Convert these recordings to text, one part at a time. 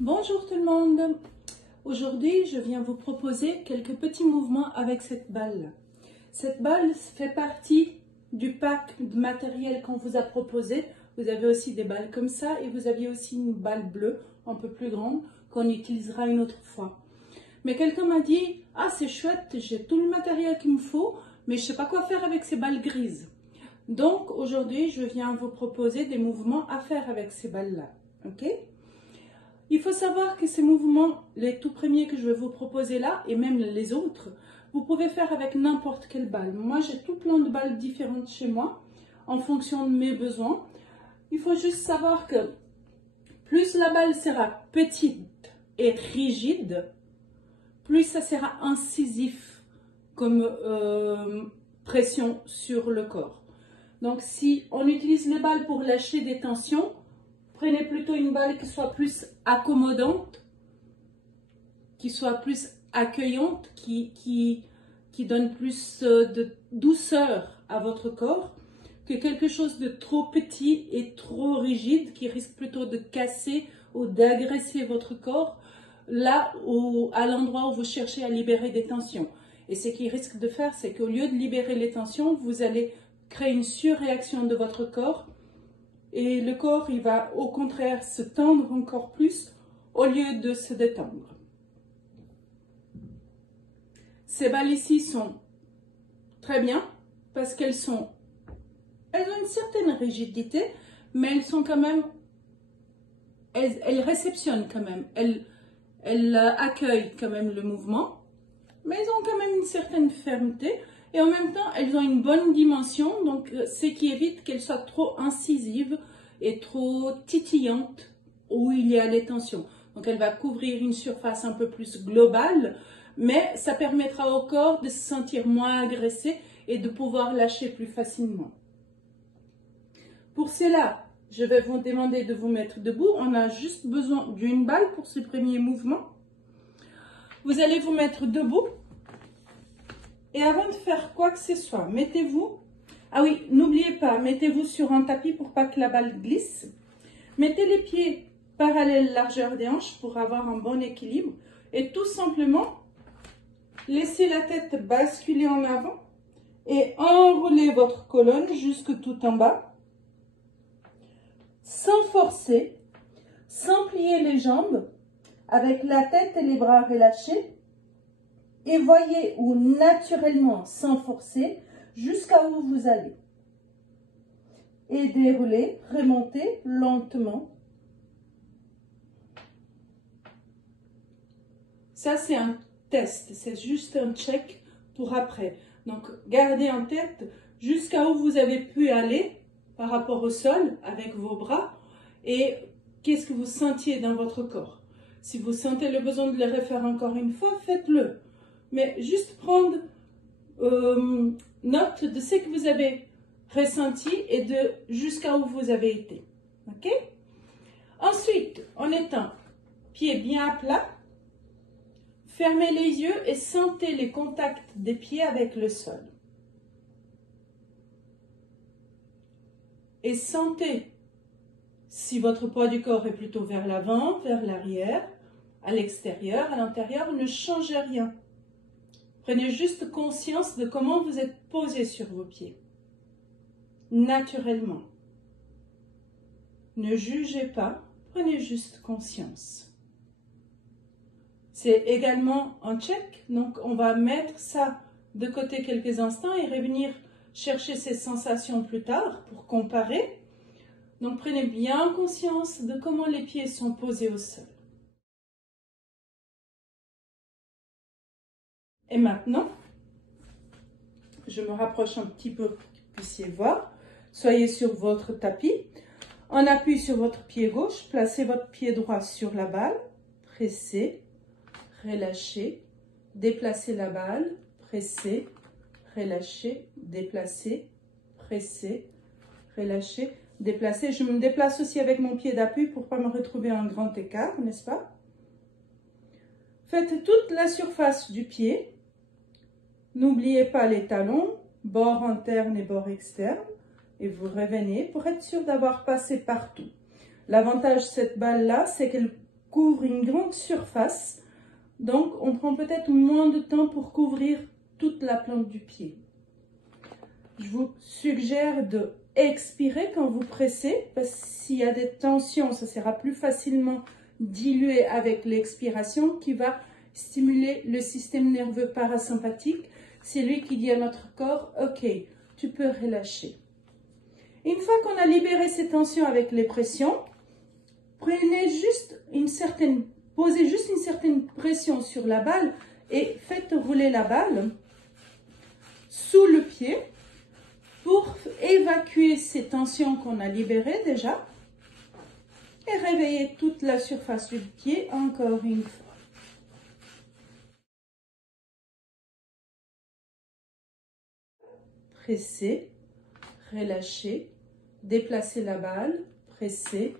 Bonjour tout le monde. Aujourd'hui, je viens vous proposer quelques petits mouvements avec cette balle. Cette balle fait partie du pack de matériel qu'on vous a proposé. Vous avez aussi des balles comme ça et vous aviez aussi une balle bleue un peu plus grande qu'on utilisera une autre fois. Mais quelqu'un m'a dit « Ah, c'est chouette, j'ai tout le matériel qu'il me faut, mais je ne sais pas quoi faire avec ces balles grises. » Donc aujourd'hui, je viens vous proposer des mouvements à faire avec ces balles-là. Ok ? Il faut savoir que ces mouvements, les tout premiers que je vais vous proposer là, et même les autres, vous pouvez faire avec n'importe quelle balle. Moi, j'ai tout plein de balles différentes chez moi, en fonction de mes besoins. Il faut juste savoir que plus la balle sera petite et rigide, plus ça sera incisif comme pression sur le corps. Donc, si on utilise les balles pour lâcher des tensions, prenez plutôt une balle qui soit plus accommodante, qui soit plus accueillante, qui donne plus de douceur à votre corps, que quelque chose de trop petit et trop rigide qui risque plutôt de casser ou d'agresser votre corps là à l'endroit où vous cherchez à libérer des tensions. Et ce qu'il risque de faire, c'est qu'au lieu de libérer les tensions, vous allez créer une surréaction de votre corps. Et le corps, il va au contraire se tendre encore plus au lieu de se détendre. Ces balles ici sont très bien parce qu'elles ont une certaine rigidité, mais elles sont quand même, elles réceptionnent quand même, elles accueillent quand même le mouvement, mais elles ont quand même une certaine fermeté. Et en même temps, elles ont une bonne dimension, donc ce qui évite qu'elles soient trop incisives et trop titillantes où il y a les tensions. Donc elle va couvrir une surface un peu plus globale, mais ça permettra au corps de se sentir moins agressé et de pouvoir lâcher plus facilement. Pour cela, je vais vous demander de vous mettre debout. On a juste besoin d'une balle pour ce premier mouvement. Vous allez vous mettre debout. Et avant de faire quoi que ce soit, mettez-vous, ah oui, n'oubliez pas, mettez-vous sur un tapis pour pas que la balle glisse. Mettez les pieds parallèles largeur des hanches pour avoir un bon équilibre. Et tout simplement, laissez la tête basculer en avant et enroulez votre colonne jusque tout en bas. Sans forcer, sans plier les jambes, avec la tête et les bras relâchés. Et voyez où naturellement, sans forcer, jusqu'à où vous allez. Et déroulez, remontez lentement. Ça, c'est un test, c'est juste un check pour après. Donc, gardez en tête jusqu'à où vous avez pu aller par rapport au sol avec vos bras et qu'est-ce que vous sentiez dans votre corps. Si vous sentez le besoin de le refaire encore une fois, faites-le. Mais juste prendre note de ce que vous avez ressenti et de jusqu'à où vous avez été. Ok? Ensuite, en étant pieds bien à plat, fermez les yeux et sentez les contacts des pieds avec le sol. Et sentez si votre poids du corps est plutôt vers l'avant, vers l'arrière, à l'extérieur, à l'intérieur, ne changez rien. Prenez juste conscience de comment vous êtes posé sur vos pieds, naturellement. Ne jugez pas, prenez juste conscience. C'est également un check, donc on va mettre ça de côté quelques instants et revenir chercher ces sensations plus tard pour comparer. Donc prenez bien conscience de comment les pieds sont posés au sol. Et maintenant, je me rapproche un petit peu pour que vous puissiez voir. Soyez sur votre tapis. En appui sur votre pied gauche, placez votre pied droit sur la balle. Pressez, relâchez, déplacez la balle. Pressez, relâchez, déplacez, pressez, relâchez, déplacez. Je me déplace aussi avec mon pied d'appui pour ne pas me retrouver en grand écart, n'est-ce pas? Faites toute la surface du pied. N'oubliez pas les talons, bord interne et bord externe. Et vous revenez pour être sûr d'avoir passé partout. L'avantage de cette balle-là, c'est qu'elle couvre une grande surface. Donc, on prend peut-être moins de temps pour couvrir toute la plante du pied. Je vous suggère de expirer quand vous pressez, parce que s'il y a des tensions, ça sera plus facilement dilué avec l'expiration qui va stimuler le système nerveux parasympathique. C'est lui qui dit à notre corps, ok, tu peux relâcher. Une fois qu'on a libéré ces tensions avec les pressions, posez juste une certaine pression sur la balle et faites rouler la balle sous le pied pour évacuer ces tensions qu'on a libérées déjà et réveiller toute la surface du pied encore une fois. Pressez, relâchez, déplacez la balle, pressez,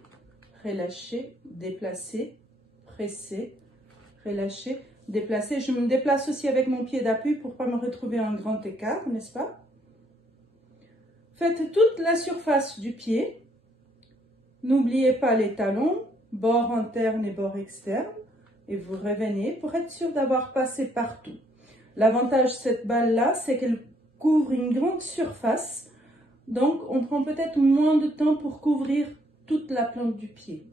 relâchez, déplacez, pressez, relâchez, déplacez. Je me déplace aussi avec mon pied d'appui pour ne pas me retrouver en grand écart, n'est-ce pas? Faites toute la surface du pied. N'oubliez pas les talons, bord interne et bord externe. Et vous revenez pour être sûr d'avoir passé partout. L'avantage de cette balle-là, c'est qu'elle couvre une grande surface. Donc, on prend peut-être moins de temps pour couvrir toute la plante du pied.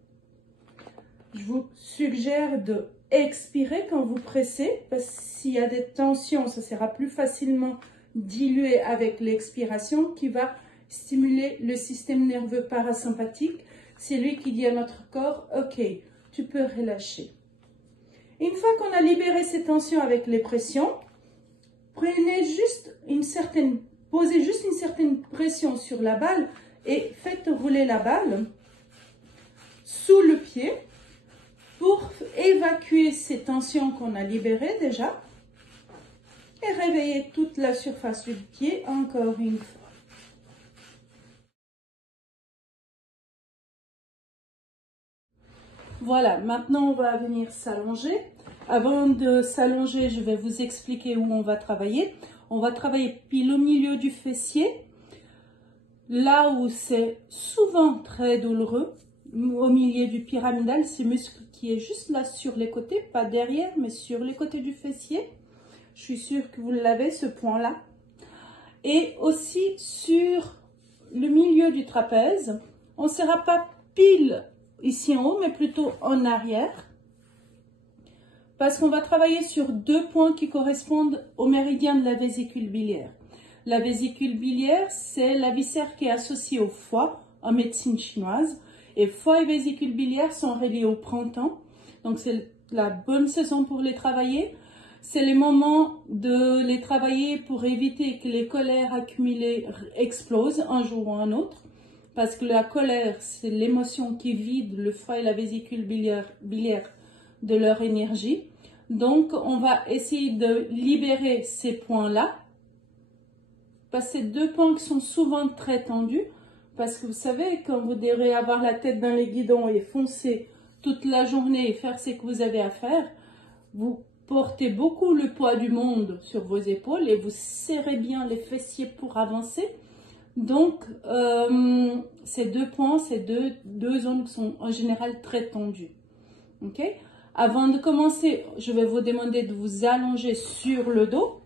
Je vous suggère de expirer quand vous pressez, parce que s'il y a des tensions, ça sera plus facilement dilué avec l'expiration qui va stimuler le système nerveux parasympathique. C'est lui qui dit à notre corps, ok, tu peux relâcher. Une fois qu'on a libéré ces tensions avec les pressions, posez juste une certaine pression sur la balle et faites rouler la balle sous le pied pour évacuer ces tensions qu'on a libérées déjà et réveiller toute la surface du pied encore une fois. Voilà, maintenant on va venir s'allonger. Avant de s'allonger, je vais vous expliquer où on va travailler. On va travailler pile au milieu du fessier, là où c'est souvent très douloureux, au milieu du pyramidal, ce muscle qui est juste là sur les côtés, pas derrière, mais sur les côtés du fessier. Je suis sûre que vous l'avez, ce point-là. Et aussi sur le milieu du trapèze. On ne sera pas pile ici en haut, mais plutôt en arrière. Parce qu'on va travailler sur deux points qui correspondent au méridien de la vésicule biliaire. La vésicule biliaire, c'est la viscère qui est associée au foie en médecine chinoise. Et foie et vésicule biliaire sont reliés au printemps. Donc c'est la bonne saison pour les travailler. C'est le moment de les travailler pour éviter que les colères accumulées explosent un jour ou un autre. Parce que la colère, c'est l'émotion qui vide le foie et la vésicule biliaire de leur énergie. Donc, on va essayer de libérer ces points-là. Parce que c'est deux points qui sont souvent très tendus. Parce que vous savez, quand vous devrez avoir la tête dans les guidons et foncer toute la journée et faire ce que vous avez à faire, vous portez beaucoup le poids du monde sur vos épaules et vous serrez bien les fessiers pour avancer. Donc, ces deux points, ces deux zones sont en général très tendues. Ok? Avant de commencer, je vais vous demander de vous allonger sur le dos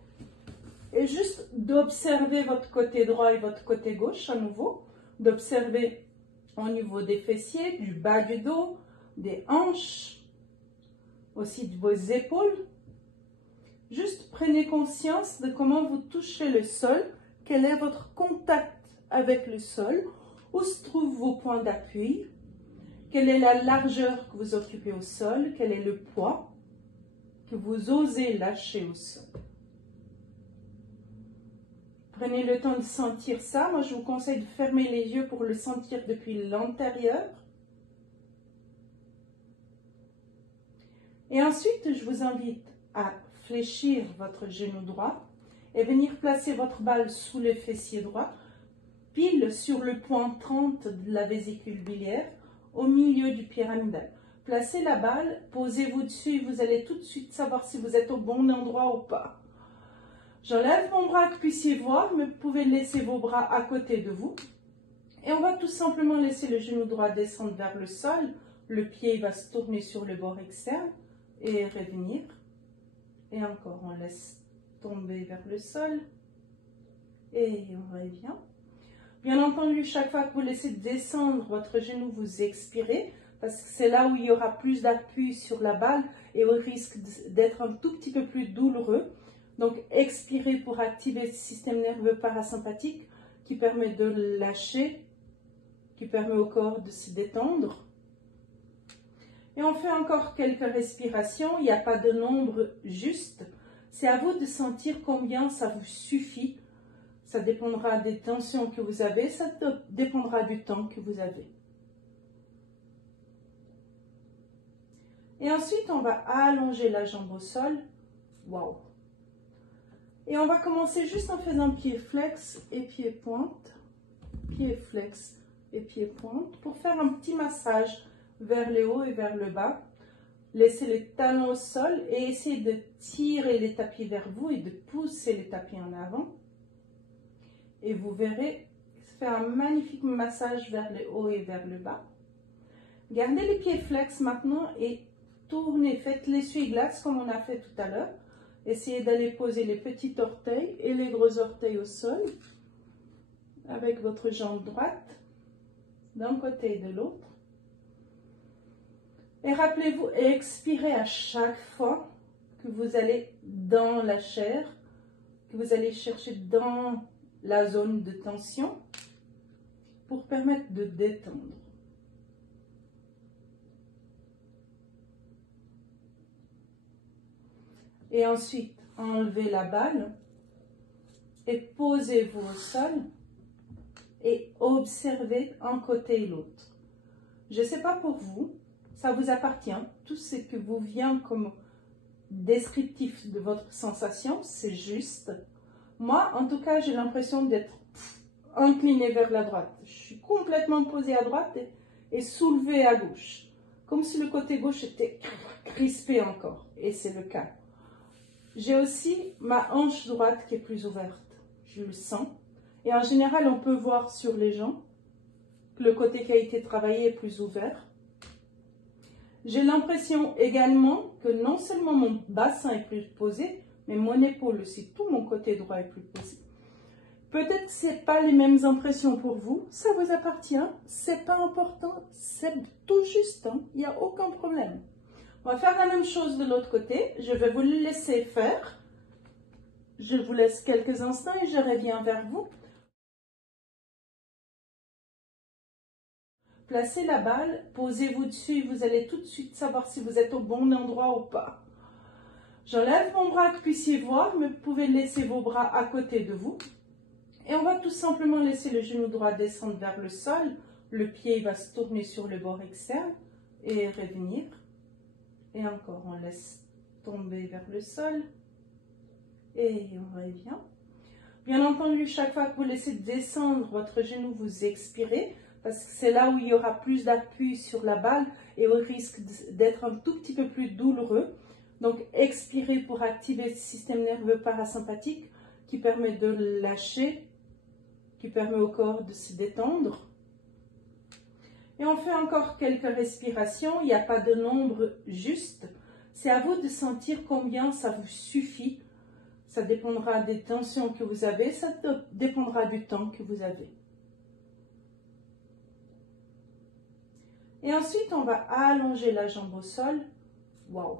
et juste d'observer votre côté droit et votre côté gauche à nouveau. D'observer au niveau des fessiers, du bas du dos, des hanches, aussi de vos épaules. Juste prenez conscience de comment vous touchez le sol, quel est votre contact avec le sol, où se trouvent vos points d'appui, quelle est la largeur que vous occupez au sol, quel est le poids que vous osez lâcher au sol. Prenez le temps de sentir ça. Moi, je vous conseille de fermer les yeux pour le sentir depuis l'intérieur. Et ensuite, je vous invite à fléchir votre genou droit et venir placer votre balle sous le fessier droit, pile sur le point 30 de la vésicule biliaire, au milieu du pyramidal. Placez la balle, posez-vous dessus et vous allez tout de suite savoir si vous êtes au bon endroit ou pas. J'enlève mon bras que vous puissiez voir, mais vous pouvez laisser vos bras à côté de vous. Et on va tout simplement laisser le genou droit descendre vers le sol, le pied va se tourner sur le bord externe et revenir. Et encore, on laisse tomber vers le sol et on revient. Bien entendu, chaque fois que vous laissez descendre votre genou, vous expirez parce que c'est là où il y aura plus d'appui sur la balle et au risque d'être un tout petit peu plus douloureux. Donc, expirez pour activer le système nerveux parasympathique qui permet de lâcher, qui permet au corps de se détendre. Et on fait encore quelques respirations, il n'y a pas de nombre juste. C'est à vous de sentir combien ça vous suffit. Ça dépendra des tensions que vous avez, ça dépendra du temps que vous avez. Et ensuite, on va allonger la jambe au sol. Waouh! Et on va commencer juste en faisant pied flex et pied pointe. Pied flex et pied pointe pour faire un petit massage vers le haut et vers le bas. Laissez les talons au sol et essayez de tirer les tapis vers vous et de pousser les tapis en avant. Et vous verrez faire un magnifique massage vers le haut et vers le bas. Gardez les pieds flex maintenant et tournez, faites l'essuie-glace comme on a fait tout à l'heure. Essayez d'aller poser les petits orteils et les gros orteils au sol avec votre jambe droite d'un côté et de l'autre. Et rappelez-vous, expirez à chaque fois que vous allez dans la chair, que vous allez chercher dans la zone de tension pour permettre de détendre. Et ensuite, enlevez la balle et posez-vous au sol et observez un côté et l'autre. Je ne sais pas pour vous, ça vous appartient. Tout ce que vous vient comme descriptif de votre sensation, c'est juste. Moi, en tout cas, j'ai l'impression d'être inclinée vers la droite. Je suis complètement posée à droite et soulevée à gauche. Comme si le côté gauche était crispé encore. Et c'est le cas. J'ai aussi ma hanche droite qui est plus ouverte. Je le sens. Et en général, on peut voir sur les gens que le côté qui a été travaillé est plus ouvert. J'ai l'impression également que non seulement mon bassin est plus posé, mais mon épaule aussi, tout mon côté droit est plus posé. Peut-être que ce n'est pas les mêmes impressions pour vous, ça vous appartient, c'est pas important, c'est tout juste, hein, il n'y a aucun problème. On va faire la même chose de l'autre côté, je vais vous le laisser faire. Je vous laisse quelques instants et je reviens vers vous. Placez la balle, posez-vous dessus et vous allez tout de suite savoir si vous êtes au bon endroit ou pas. J'enlève mon bras que vous puissiez voir, mais vous pouvez laisser vos bras à côté de vous. Et on va tout simplement laisser le genou droit descendre vers le sol. Le pied va se tourner sur le bord externe et revenir. Et encore, on laisse tomber vers le sol et on revient. Bien entendu, chaque fois que vous laissez descendre votre genou, vous expirez parce que c'est là où il y aura plus d'appui sur la balle et au risque d'être un tout petit peu plus douloureux. Donc, expirez pour activer le système nerveux parasympathique qui permet de lâcher, qui permet au corps de se détendre. Et on fait encore quelques respirations, il n'y a pas de nombre juste. C'est à vous de sentir combien ça vous suffit. Ça dépendra des tensions que vous avez, ça dépendra du temps que vous avez. Et ensuite, on va allonger la jambe au sol. Waouh!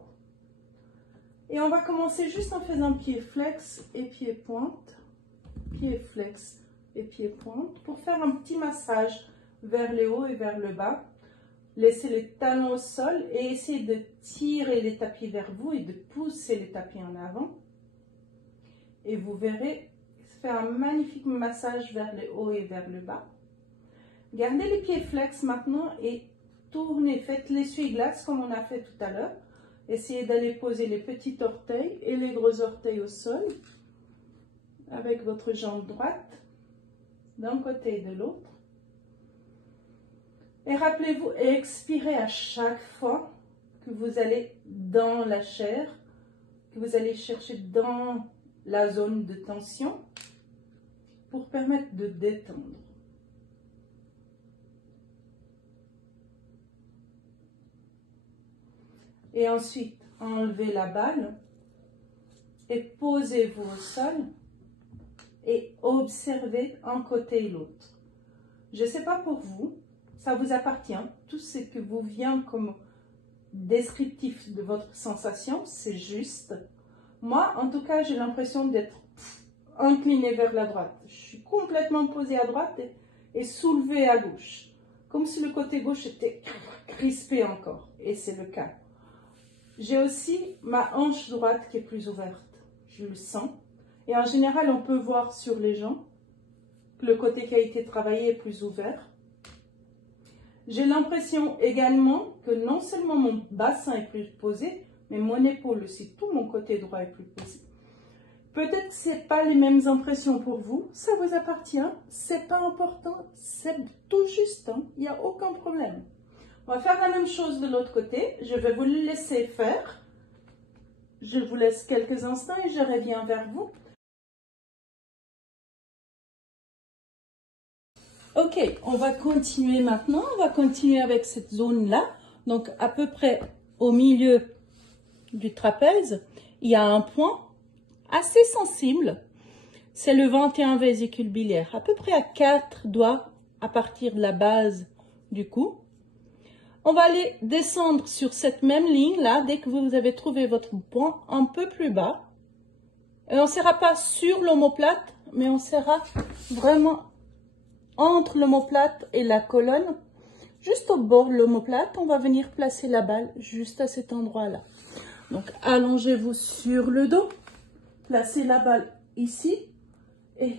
Et on va commencer juste en faisant pied flex et pied pointe. Pied flex et pied pointe pour faire un petit massage vers le haut et vers le bas. Laissez les talons au sol et essayez de tirer les tapis vers vous et de pousser les tapis en avant. Et vous verrez faire un magnifique massage vers le haut et vers le bas. Gardez les pieds flex maintenant et tournez, faites l'essuie-glace comme on a fait tout à l'heure. Essayez d'aller poser les petits orteils et les gros orteils au sol avec votre jambe droite d'un côté et de l'autre. Et rappelez-vous, expirez à chaque fois que vous allez dans la chair, que vous allez chercher dans la zone de tension pour permettre de détendre. Et ensuite, enlevez la balle et posez-vous au sol et observez un côté et l'autre. Je ne sais pas pour vous, ça vous appartient. Tout ce que vous vient comme descriptif de votre sensation, c'est juste. Moi, en tout cas, j'ai l'impression d'être inclinée vers la droite. Je suis complètement posée à droite et soulevée à gauche. Comme si le côté gauche était crispé encore. Et c'est le cas. J'ai aussi ma hanche droite qui est plus ouverte. Je le sens. Et en général, on peut voir sur les gens que le côté qui a été travaillé est plus ouvert. J'ai l'impression également que non seulement mon bassin est plus posé, mais mon épaule aussi, tout mon côté droit est plus posé. Peut-être que ce n'est pas les mêmes impressions pour vous, ça vous appartient, c'est pas important, c'est tout juste, hein, il n'y a aucun problème. On va faire la même chose de l'autre côté, je vais vous le laisser faire. Je vous laisse quelques instants et je reviens vers vous. Ok, on va continuer maintenant, on va continuer avec cette zone-là. Donc à peu près au milieu du trapèze, il y a un point assez sensible, c'est le 21 vésicule biliaire, à peu près à 4 doigts à partir de la base du cou. On va aller descendre sur cette même ligne-là, dès que vous avez trouvé votre point un peu plus bas. Et on ne sera pas sur l'omoplate, mais on sera vraiment entre l'omoplate et la colonne. Juste au bord de l'omoplate, on va venir placer la balle juste à cet endroit-là. Donc, allongez-vous sur le dos. Placez la balle ici et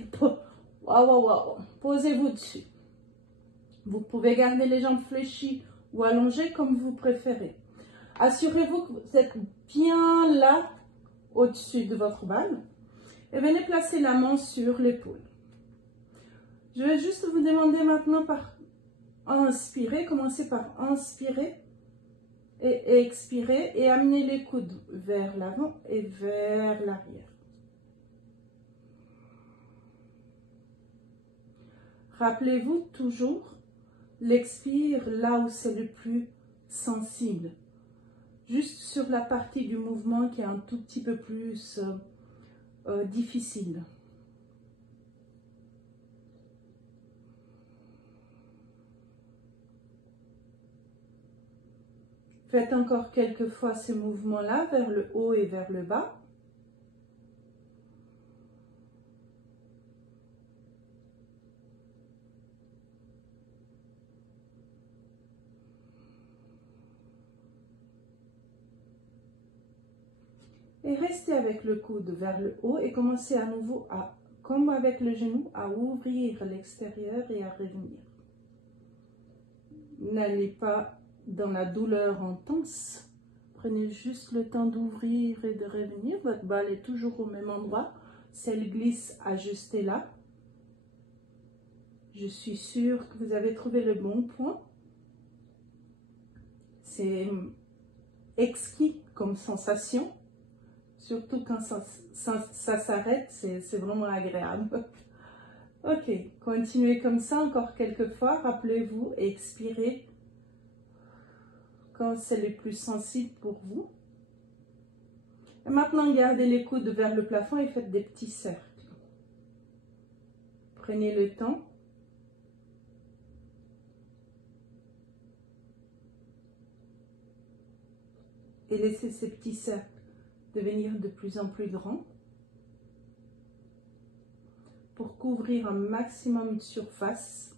posez-vous dessus. Vous pouvez garder les jambes fléchies ou allongées comme vous préférez. Assurez-vous que vous êtes bien là au-dessus de votre balle et venez placer la main sur l'épaule. Je vais juste vous demander maintenant par inspirer, commencez par inspirer et expirer et amener les coudes vers l'avant et vers l'arrière. Rappelez-vous toujours l'expire là où c'est le plus sensible. Juste sur la partie du mouvement qui est un tout petit peu plus difficile. Faites encore quelques fois ces mouvements-là vers le haut et vers le bas. Et restez avec le coude vers le haut et commencez à nouveau, comme avec le genou, à ouvrir l'extérieur et à revenir. N'allez pas dans la douleur intense. Prenez juste le temps d'ouvrir et de revenir. Votre balle est toujours au même endroit. Si elle glisse, ajustez-la. Je suis sûre que vous avez trouvé le bon point. C'est exquis comme sensation. Surtout quand ça s'arrête, c'est vraiment agréable. Ok, continuez comme ça encore quelques fois. Rappelez-vous, expirez quand c'est le plus sensible pour vous. Et maintenant, gardez les coudes vers le plafond et faites des petits cercles. Prenez le temps. Et laissez ces petits cercles devenir de plus en plus grands pour couvrir un maximum de surface.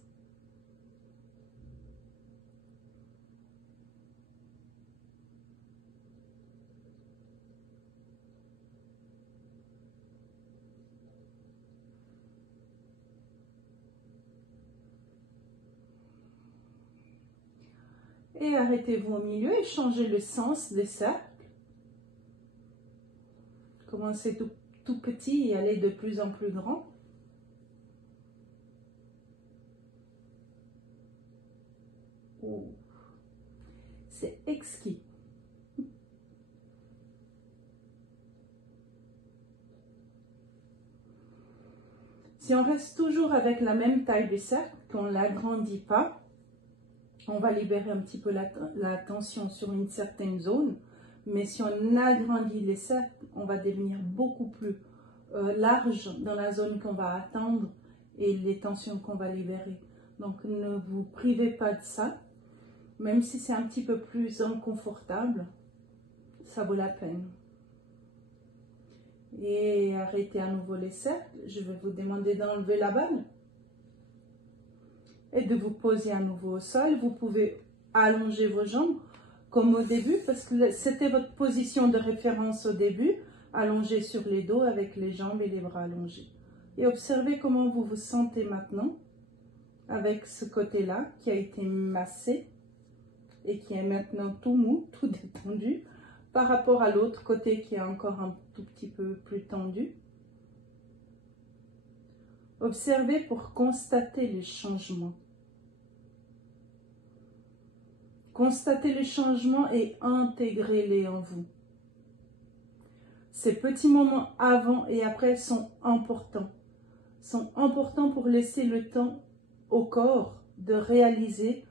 Et arrêtez-vous au milieu et changez le sens des cercles. Commencez tout petit et allez de plus en plus grand. Oh. C'est exquis. Si on reste toujours avec la même taille du cercle, qu'on ne l'agrandit pas, on va libérer un petit peu la tension sur une certaine zone. Mais si on agrandit les cercles, on va devenir beaucoup plus large dans la zone qu'on va atteindre et les tensions qu'on va libérer. Donc ne vous privez pas de ça, même si c'est un petit peu plus inconfortable, ça vaut la peine. Et arrêtez à nouveau les cercles. Je vais vous demander d'enlever la balle et de vous poser à nouveau au sol. Vous pouvez allonger vos jambes comme au début, parce que c'était votre position de référence au début, allongé sur les dos avec les jambes et les bras allongés. Et observez comment vous vous sentez maintenant avec ce côté-là qui a été massé et qui est maintenant tout mou, tout détendu, par rapport à l'autre côté qui est encore un tout petit peu plus tendu. Observez pour constater les changements. Constatez les changements et intégrez-les en vous. Ces petits moments avant et après sont importants. Sont importants pour laisser le temps au corps de réaliser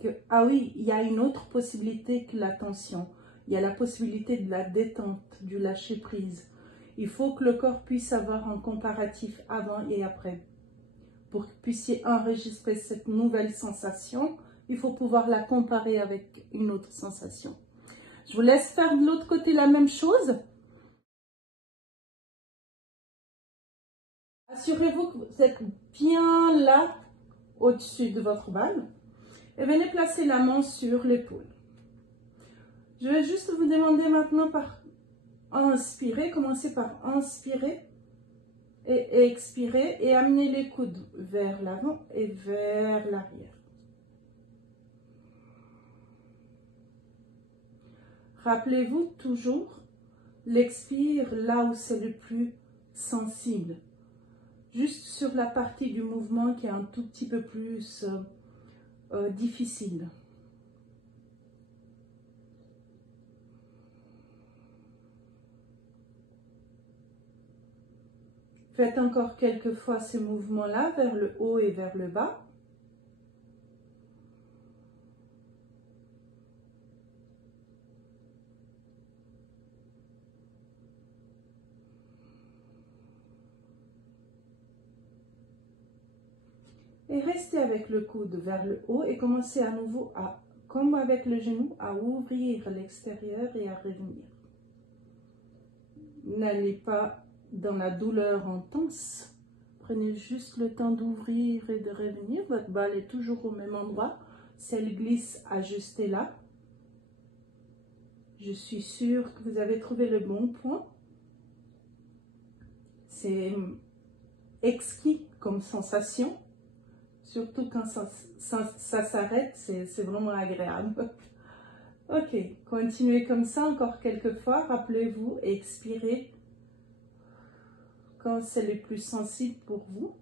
que, ah oui, il y a une autre possibilité que la tension. Il y a la possibilité de la détente, du lâcher prise. Il faut que le corps puisse avoir un comparatif avant et après. Pour que vous puissiez enregistrer cette nouvelle sensation, il faut pouvoir la comparer avec une autre sensation. Je vous laisse faire de l'autre côté la même chose. Assurez-vous que vous êtes bien là, au-dessus de votre balle. Et venez placer la main sur l'épaule. Je vais juste vous demander maintenant par inspirer, commencez par inspirer et expirer et amener les coudes vers l'avant et vers l'arrière. Rappelez-vous toujours l'expire là où c'est le plus sensible. Juste sur la partie du mouvement qui est un tout petit peu plus difficile. Faites encore quelques fois ces mouvements-là vers le haut et vers le bas. Et restez avec le coude vers le haut et commencez à nouveau à, comme avec le genou, à ouvrir l'extérieur et à revenir. N'allez pas dans la douleur intense. Prenez juste le temps d'ouvrir et de revenir. Votre balle est toujours au même endroit. Si elle glisse, ajustez-la. Je suis sûre que vous avez trouvé le bon point. C'est exquis comme sensation. Surtout quand ça s'arrête, c'est vraiment agréable. Ok, continuez comme ça encore quelques fois. Rappelez-vous, expirez quand c'est le plus sensible pour vous.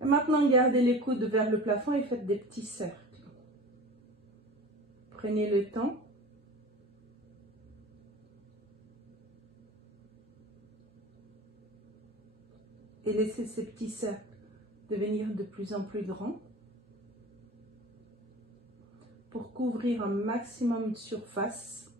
Et maintenant, gardez les coudes vers le plafond et faites des petits cercles. Prenez le temps. Et laissez ces petits cercles devenir de plus en plus grands pour couvrir un maximum de surface.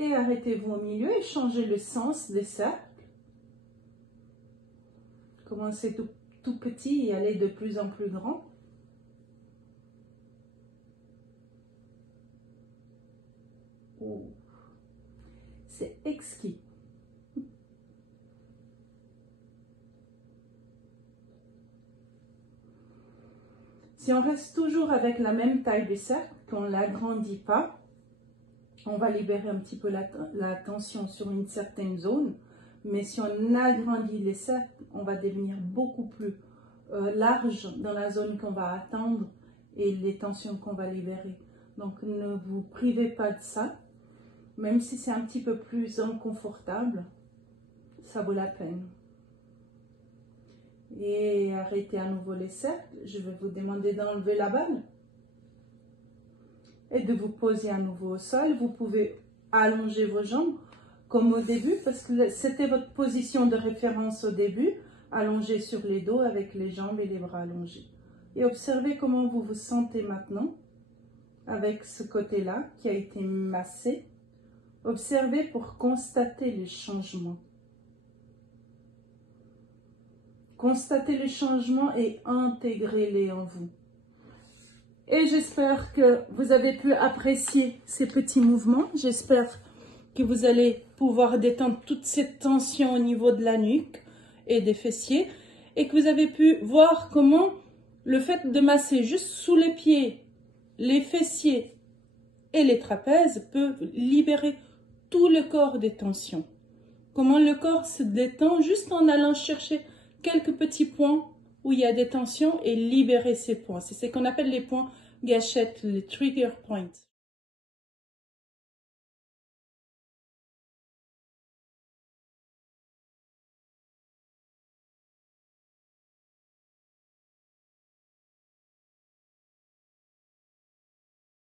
Et arrêtez-vous au milieu et changez le sens des cercles. Commencez tout petit et allez de plus en plus grand. Oh, c'est exquis. Si on reste toujours avec la même taille du cercle, qu'on ne l'agrandit pas, on va libérer un petit peu la tension sur une certaine zone. Mais si on agrandit les cercles, on va devenir beaucoup plus large dans la zone qu'on va atteindre et les tensions qu'on va libérer. Donc ne vous privez pas de ça, même si c'est un petit peu plus inconfortable, ça vaut la peine. Et arrêtez à nouveau les cercles. Je vais vous demander d'enlever la balle et de vous poser à nouveau au sol. Vous pouvez allonger vos jambes comme au début, parce que c'était votre position de référence au début, allongé sur les dos avec les jambes et les bras allongés. Et observez comment vous vous sentez maintenant avec ce côté-là qui a été massé. Observez pour constater les changements. Constatez les changements et intégrez-les en vous. Et j'espère que vous avez pu apprécier ces petits mouvements. J'espère que vous allez pouvoir détendre toute cette tension au niveau de la nuque et des fessiers. Et que vous avez pu voir comment le fait de masser juste sous les pieds, les fessiers et les trapèzes peut libérer tout le corps des tensions. Comment le corps se détend juste en allant chercher quelques petits points où il y a des tensions et libérer ces points. C'est ce qu'on appelle les points gâchettes, les trigger points.